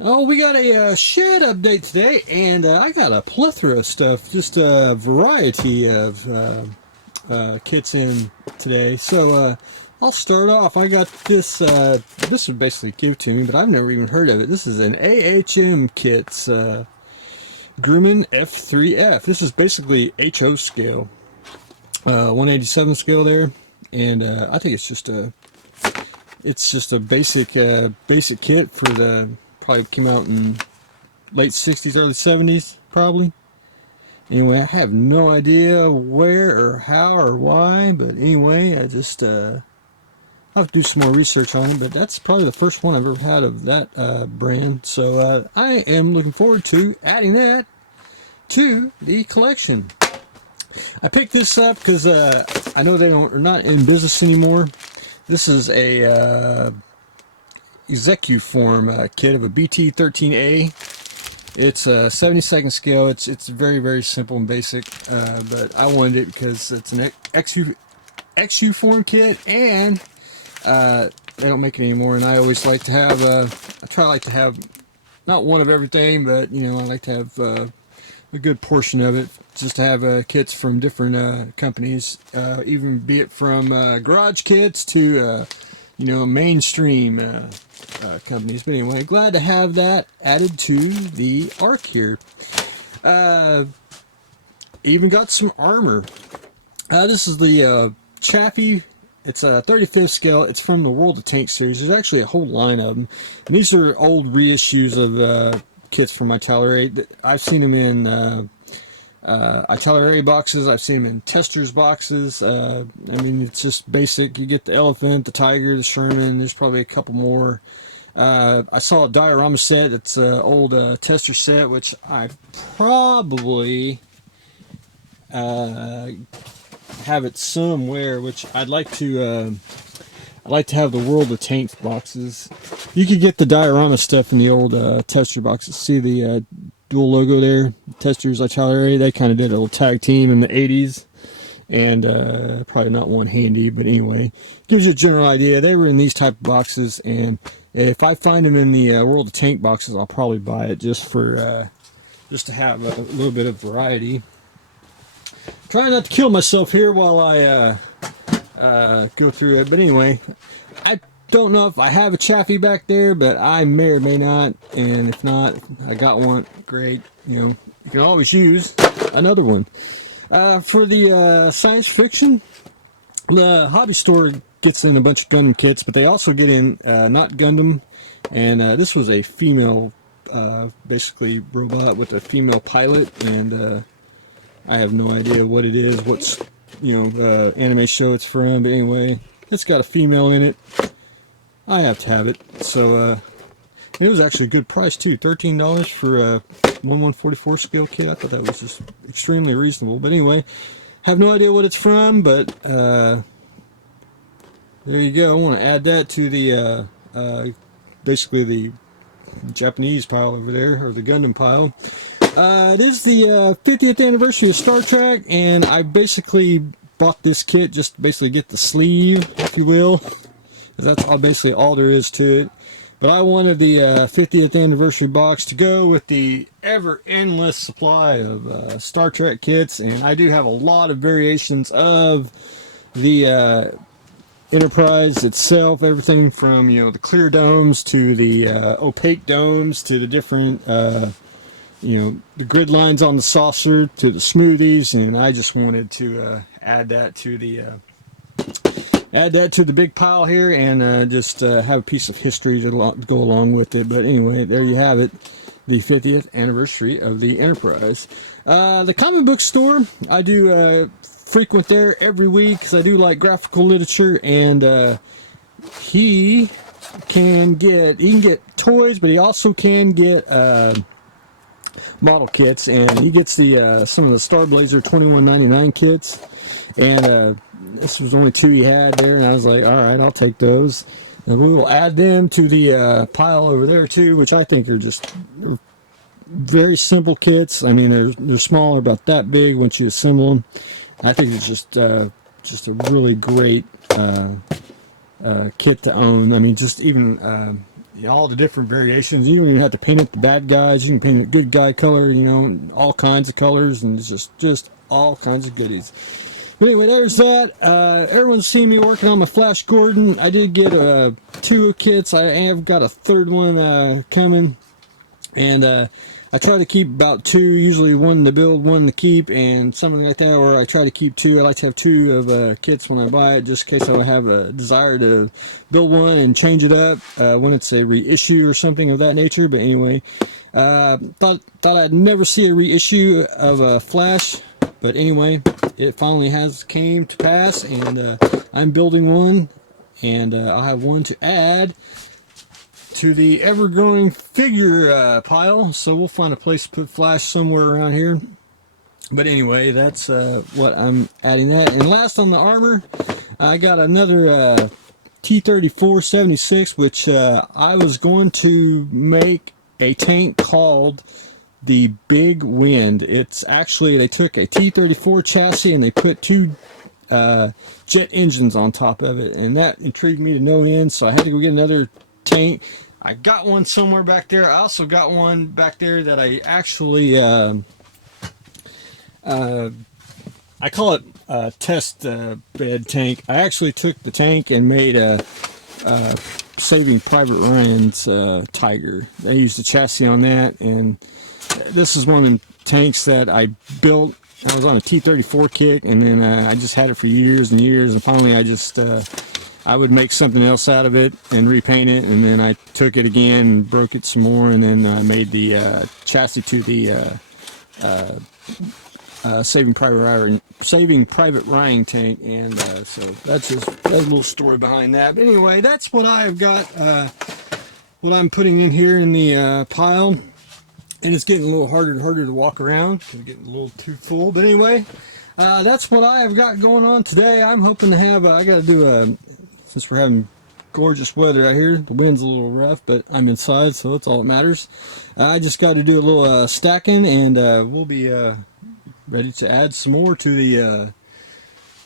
Oh, we got a shed update today, and I got a plethora of stuff, just a variety of kits in today. So I'll start off. I got this. This was basically give to me, but I've never even heard of it. This is an AHM kits Grumman F3F. This is basically HO scale, 187 scale there, and I think it's just a basic kit for the, probably came out in late 60s, early 70s, probably. Anyway, I have no idea where or how or why, but anyway, I'll have to do some more research on it, but that's probably the first one I've ever had of that brand. So I am looking forward to adding that to the collection. I picked this up because I know they're not in business anymore. This is a Execuform kit of a BT13A. It's a 72nd scale. It's very, very simple and basic, but I wanted it because it's an Exuform kit, and they don't make it anymore. And I always like to have I like to have not one of everything, but I like to have a good portion of it, just to have kits from different companies, even be it from garage kits to mainstream companies. But anyway, glad to have that added to the arc here. Even got some armor. This is the Chaffee. It's a 35th scale. It's from the World of Tanks series. There's actually a whole line of them, and these are old reissues of kits from Italeri. I've seen them in Italeri boxes. I've seen them in Testers boxes. I mean, it's just basic. You get the Elephant, the Tiger, the Sherman. There's probably a couple more. I saw a diorama set. It's an old Tester set, which I probably have it somewhere. Which I'd like to. I like to have the World of Tanks boxes. You could get the diorama stuff in the old Tester boxes. See the dual logo there? Testers Italeri. They kind of did a little tag team in the 80s. And probably not one handy, but anyway, gives you a general idea. They were in these type of boxes, and if I find them in the World of Tank boxes, I'll probably buy it just for just to have a little bit of variety. Trying not to kill myself here while I go through it, but anyway, I don't know if I have a Chaffee back there, but I may or may not, and if not, I got one. Great, you can always use another one. For the science fiction, the hobby store gets in a bunch of Gundam kits, but they also get in not Gundam, and this was a female, basically robot with a female pilot, and I have no idea what it is, what's anime show it's from, but anyway, it's got a female in it. I have to have it, so it was actually a good price too, $13 for a 1144 scale kit. I thought that was just extremely reasonable. But anyway, have no idea what it's from, but there you go. I want to add that to the basically the Japanese pile over there, or the Gundam pile. It is the 50th anniversary of Star Trek, and I basically bought this kit just to basically get the sleeve, if you will, because that's basically all there is to it. But I wanted the 50th anniversary box to go with the ever endless supply of Star Trek kits, and I do have a lot of variations of the Enterprise itself. Everything from the clear domes to the opaque domes to the different the grid lines on the saucer to the smoothies, and I just wanted to add that to the big pile here, and just have a piece of history to go along with it. But anyway, there you have it, the 50th anniversary of the Enterprise. The comic book store, I do frequent there every week because I do like graphical literature, and he can get toys, but he also can get model kits, and he gets the some of the Star Blazer 21.99 kits, and this was only two he had there, and I was like, all right, I'll take those, and we will add them to the pile over there too, which I think are just very simple kits. I mean, they're small, about that big once you assemble them. I think it's just a really great kit to own. I mean, just even all the different variations. You don't even have to paint it the bad guys. You can paint it good guy color, you know, all kinds of colors, and it's just all kinds of goodies. But anyway, there's that. Everyone's seen me working on my Flash Gordon. I did get 2 kits. I have got a third one coming, and I try to keep about 2, usually 1 to build, 1 to keep, and something like that, or I try to keep 2. I like to have 2 of kits when I buy it, just in case I have a desire to build one and change it up when it's a reissue or something of that nature. But anyway, thought I'd never see a reissue of a Flash, but anyway, it finally has came to pass, and I'm building one, and I'll have one to add to the ever-growing figure pile, so we'll find a place to put Flash somewhere around here. But anyway, that's what I'm adding that. And last on the armor, I got another T-34-76, which I was going to make a tank called the Big Wind. It's actually, they took a T-34 chassis and they put 2 jet engines on top of it, and that intrigued me to no end, so I had to go get another tank. I got one somewhere back there. I also got one back there that I actually I call it a test bed tank. I actually took the tank and made a Saving Private Ryan's Tiger. I used the chassis on that, and this is one of them tanks that I built. I was on a T-34 kick, and then I just had it for years and years, and finally I just I would make something else out of it and repaint it, and then I took it again and broke it some more, and then I made the chassis to the Saving Private Ryan tank, and so that's a little story behind that. But anyway, that's what I've got, what I'm putting in here in the pile, and it's getting a little harder and harder to walk around because it's getting a little too full. But anyway, that's what I have got going on today. I'm hoping to have, I got to do since we're having gorgeous weather out here, the wind's a little rough, but I'm inside, so that's all that matters. I just got to do a little stacking, and we'll be ready to add some more to the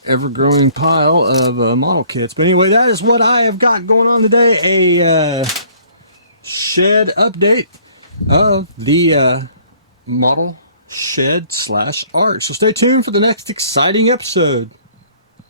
ever-growing pile of model kits. But anyway, that is what I have got going on today, a shed update of the model shed / art. So stay tuned for the next exciting episode.